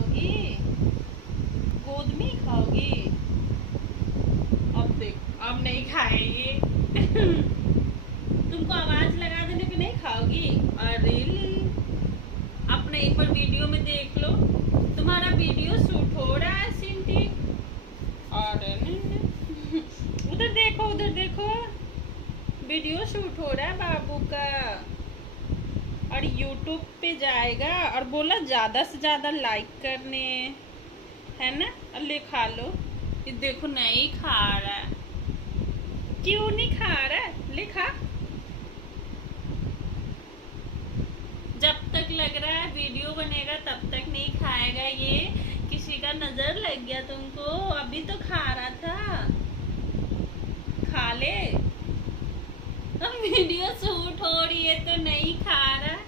खाओगी? गोद में ही खाओगी? अब देख, अब नहीं खाएगी। तुमको आवाज लगा देने पे नहीं खाओगी? अरे अपने एक बार वीडियो में देख लो, तुम्हारा वीडियो शूट हो रहा है सिंटी। अरे नहीं, उधर देखो, वीडियो शूट हो रहा है बाबू का और यूट्यूब पे जाएगा। और बोला ज्यादा से ज्यादा लाइक करने, है ना? और ले खा लो। ये देखो नहीं खा रहा है। क्यों नहीं खा रहा है? ले खा। जब तक लग रहा है वीडियो बनेगा तब तक नहीं खाएगा ये। किसी का नजर लग गया तुमको? अभी तो खा रहा था, खा ले। अब वीडियो शूट हो रही है तो नहीं खा रहा।